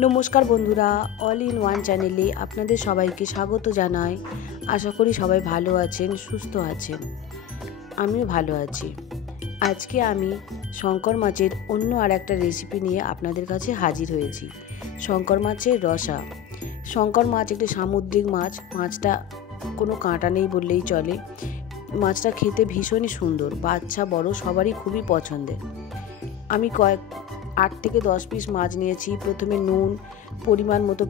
নমস্কার বন্ধুরা, all in one চ্যানেলে আপনাদের সবাইকে স্বাগত জানাই। আশা করি সবাই ভালো আছেন, সুস্থ আছেন। আমিও ভালো আছি। আজকে আমি শঙ্কর মাছের অন্য আর একটা রেসিপি নিয়ে আপনাদের কাছে হাজির হয়েছি। শঙ্কর মাছের রসা। শঙ্কর মাছ একটি সামুদ্রিক মাছ। মাছটা কোনো কাঁটা নেই বললেই চলে। মাছটা খেতে ভীষণই সুন্দর, বাচ্চা বড় সবারই খুবই পছন্দের। আমি 8 থেকে 10 পিস মাছ নিয়েছি। প্রথমে নুন পরিমাণ মতো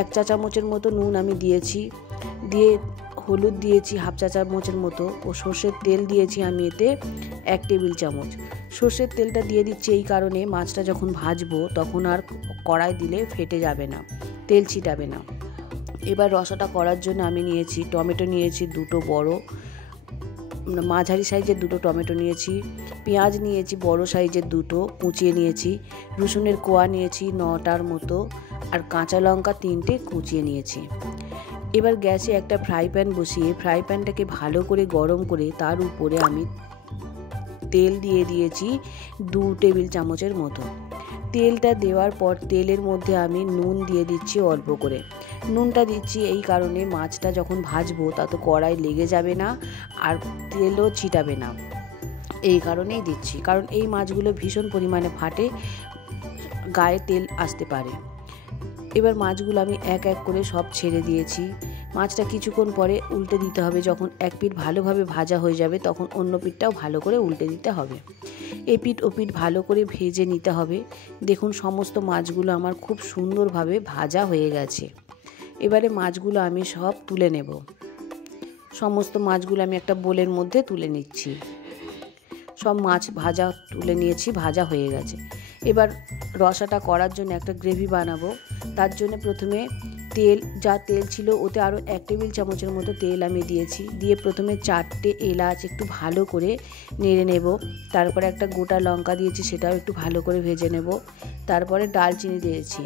1 চা চামচের মতো নুন আমি দিয়েছি, দিয়ে হলুদ দিয়েছি হাফ চা চামচের মতো, ও সর্ষের তেল দিয়েছি আমি এতে 1 টেবিল চামচ। সর্ষের তেলটা দিয়ে দিচ্ছি এই কারণে, মাছটা যখন ভাজবো তখন আর কড়াই দিলে ফেটে যাবে না, তেল ছিটাবে না। এবার রসাটা করার জন্য আমি নিয়েছি টমেটো, নিয়েছি 2টো বড় মাঝারি সাইজের 2টো টমেটো নিয়েছি, পেঁয়াজ নিয়েছি বড় সাইজের 2টো কুচিয়ে নিয়েছি, রসুনের কোয়া নিয়েছি 9টার মতো, আর কাঁচা লঙ্কা 3টে কুচিয়ে নিয়েছি। এবার গ্যাসে একটা ফ্রাই প্যান বসিয়ে ফ্রাই প্যানটাকে ভালো করে গরম করে তার উপরে আমি তেল দিয়ে দিয়েছি 2 টেবিল চামচের মতো। তেলটা দেওয়ার পর তেলের মধ্যে আমি নুন দিয়ে দিচ্ছি অল্প করে। নুনটা দিচ্ছি এই কারণে, মাছটা যখন ভাজবো তা তো কড়াই লেগে যাবে না আর তেলও ছিটাবে না, এই কারণেই দিচ্ছি। কারণ এই মাছগুলো ভীষণ পরিমাণে ফাটে, গায়ে তেল আসতে পারে। এবার মাছগুলো আমি এক এক করে সব ছেড়ে দিয়েছি। মাছটা কিছুক্ষণ পরে উল্টে দিতে হবে। যখন এক পিঠ ভালোভাবে ভাজা হয়ে যাবে তখন অন্য পিঠটাও ভালো করে উল্টে দিতে হবে। এপিঠ ওপিঠ ভালো করে ভেজে নিতে হবে। দেখুন সমস্ত মাছগুলো আমার খুব সুন্দরভাবে ভাজা হয়ে গেছে। এবারে মাছগুলো আমি সব তুলে নেব। সমস্ত মাছগুলো আমি একটা বোলের মধ্যে তুলে নিচ্ছি। সব মাছ ভাজা তুলে নিয়েছি, ভাজা হয়ে গেছে। এবার রসাটা করার জন্য একটা গ্রেভি বানাবো। তার জন্য প্রথমে তেল ছিল ওতে আরও 1 টেবিল চামচের মতো তেল আমি দিয়েছি। দিয়ে প্রথমে 4টে এলাচ একটু ভালো করে নেড়ে নেব। তারপরে একটা গোটা লঙ্কা দিয়েছি, সেটাও একটু ভালো করে ভেজে নেব। তারপরে ডালচিনি দিয়েছি।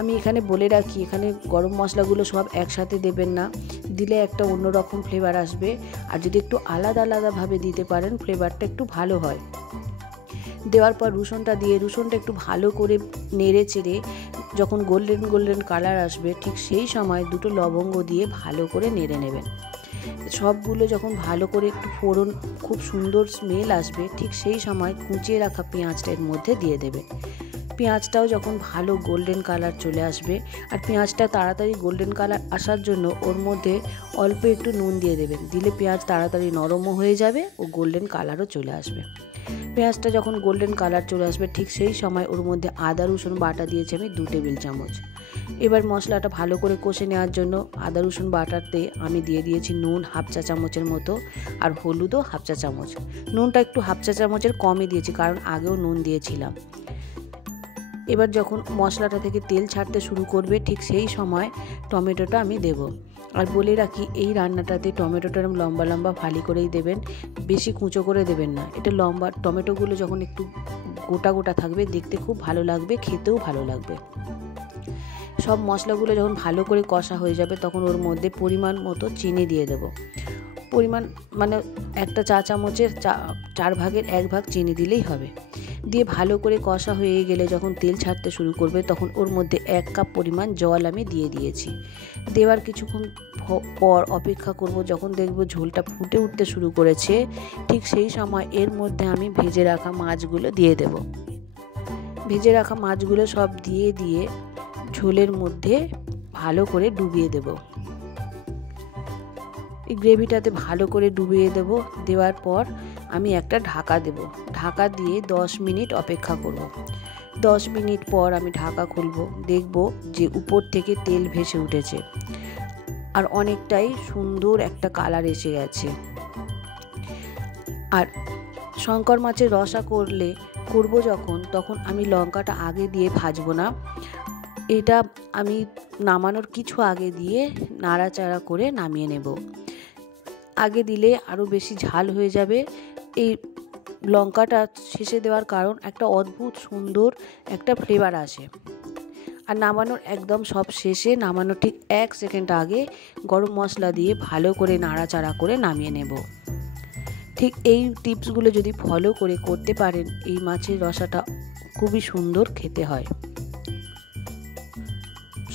আমি এখানে বলে রাখি, এখানে গরম মশলাগুলো সব একসাথে দেবেন না, দিলে একটা অন্যরকম ফ্লেভার আসবে। আর যদি একটু আলাদা আলাদাভাবে দিতে পারেন ফ্লেভারটা একটু ভালো হয়। দেওয়ার পর রসুনটা একটু ভালো করে নেড়ে চেড়ে যখন গোল্ডেন কালার আসবে ঠিক সেই সময় 2টো লবঙ্গ দিয়ে ভালো করে নেড়ে নেবেন। সবগুলো যখন ভালো করে একটু ফোড়ন, খুব সুন্দর স্মেল আসবে, ঠিক সেই সময় কুচিয়ে রাখা পেঁয়াজটা এর মধ্যে দিয়ে দেবে। পেঁয়াজটাও যখন ভালো গোল্ডেন কালার চলে আসবে, আর পেঁয়াজটা তাড়াতাড়ি গোল্ডেন কালার আসার জন্য ওর মধ্যে অল্প একটু নুন দিয়ে দেবেন। দিলে পেঁয়াজ তাড়াতাড়ি নরমও হয়ে যাবে ও গোল্ডেন কালারও চলে আসবে। পেঁয়াজটা যখন গোল্ডেন কালার চলে আসবে ঠিক সেই সময় ওর মধ্যে আদা রসুন বাটা দিয়েছি আমি 2 টেবিল চামচ। এবার মশলাটা ভালো করে কষে নেওয়ার জন্য আদা রসুন বাটাতে আমি দিয়ে দিয়েছি নুন হাফ চা চামচের মতো, আর হলুদও হাফ চা চামচ। নুনটা একটু হাফ চা চামচের কমই দিয়েছি, কারণ আগেও নুন দিয়েছিলাম। এবার যখন মশলাটা থেকে তেল ছাড়তে শুরু করবে ঠিক সেই সময় টমেটোটা আমি দেব। আর বলে রাখি, এই রান্নাটাতে টমেটোটা লম্বা লম্বা ফালি করেই দেবেন, বেশি কুঁচো করে দেবেন না। এটা লম্বা টমেটোগুলো যখন একটু গোটা গোটা থাকবে দেখতে খুব ভালো লাগবে, খেতেও ভালো লাগবে। সব মশলাগুলো যখন ভালো করে কষা হয়ে যাবে তখন ওর মধ্যে পরিমাণ মতো চিনি দিয়ে দেব। পরিমাণ মানে একটা চা চামচের 4 ভাগের 1 ভাগ চিনি দিলেই হবে। দিয়ে ভালো করে কষা হয়ে গেলে যখন তেল ছাড়তে শুরু করবে তখন ওর মধ্যে 1 কাপ পরিমাণ জল আমি দিয়ে দিয়েছি। দেওয়ার কিছুক্ষণ পর অপেক্ষা করব, যখন দেখব ঝোলটা ফুটে উঠতে শুরু করেছে ঠিক সেই সময় এর মধ্যে আমি ভেজে রাখা মাছগুলো দিয়ে দেব। ভেজে রাখা মাছগুলো সব দিয়ে ঝোলের মধ্যে ভালো করে ডুবিয়ে দেব। এই গ্রেভিটাতে ভালো করে ডুবিয়ে দেব। দেওয়ার পর আমি একটা ঢাকা দেব। ঢাকা দিয়ে 10 মিনিট অপেক্ষা করব। 10 মিনিট পর আমি ঢাকা খুলব, দেখব যে উপর থেকে তেল ভেসে উঠেছে আর অনেকটাই সুন্দর একটা কালার এসে গেছে। আর শঙ্কর মাছের রসা করব তখন আমি লঙ্কাটা আগে দিয়ে ভাজবো না। এটা আমি নামানোর কিছু আগে দিয়ে নাড়াচাড়া করে নামিয়ে নেব। আগে দিলে আরও বেশি ঝাল হয়ে যাবে। এই লঙ্কাটা শেষে দেওয়ার কারণ একটা অদ্ভুত সুন্দর একটা ফ্লেভার আসে। আর নামানোর একদম সব শেষে, নামানোর ঠিক 1 সেকেন্ড আগে গরম মশলা দিয়ে ভালো করে নাড়াচাড়া করে নামিয়ে নেব। ঠিক এই টিপসগুলো যদি ফলো করে করতে পারেন এই মাছের রসাটা খুবই সুন্দর খেতে হয়।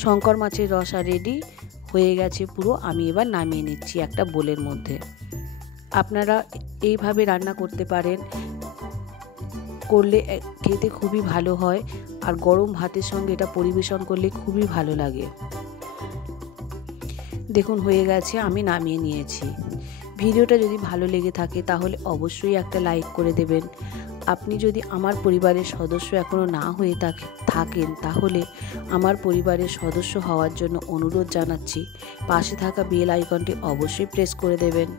শঙ্কর মাছের রসা রেডি হয়ে গেছে পুরো। আমি এবার নামিয়ে নিচ্ছি একটা বোলের মধ্যে। আপনারা এইভাবে রান্না করতে পারেন, করলে খেতে খুবই ভালো হয়, আর গরম ভাতের সঙ্গে এটা পরিবেশন করলে খুবই ভালো লাগে। দেখুন হয়ে গেছে, আমি নামিয়ে নিয়েছি। ভিডিওটা যদি ভালো লেগে থাকে তাহলে অবশ্যই একটা লাইক করে দেবেন। আপনি যদি আমার পরিবারের সদস্য এখনও না হয়ে থাকেন তাহলে আমার পরিবারের সদস্য হওয়ার জন্য অনুরোধ জানাচ্ছি। পাশে থাকা বেল আইকনটি অবশ্যই প্রেস করে দেবেন।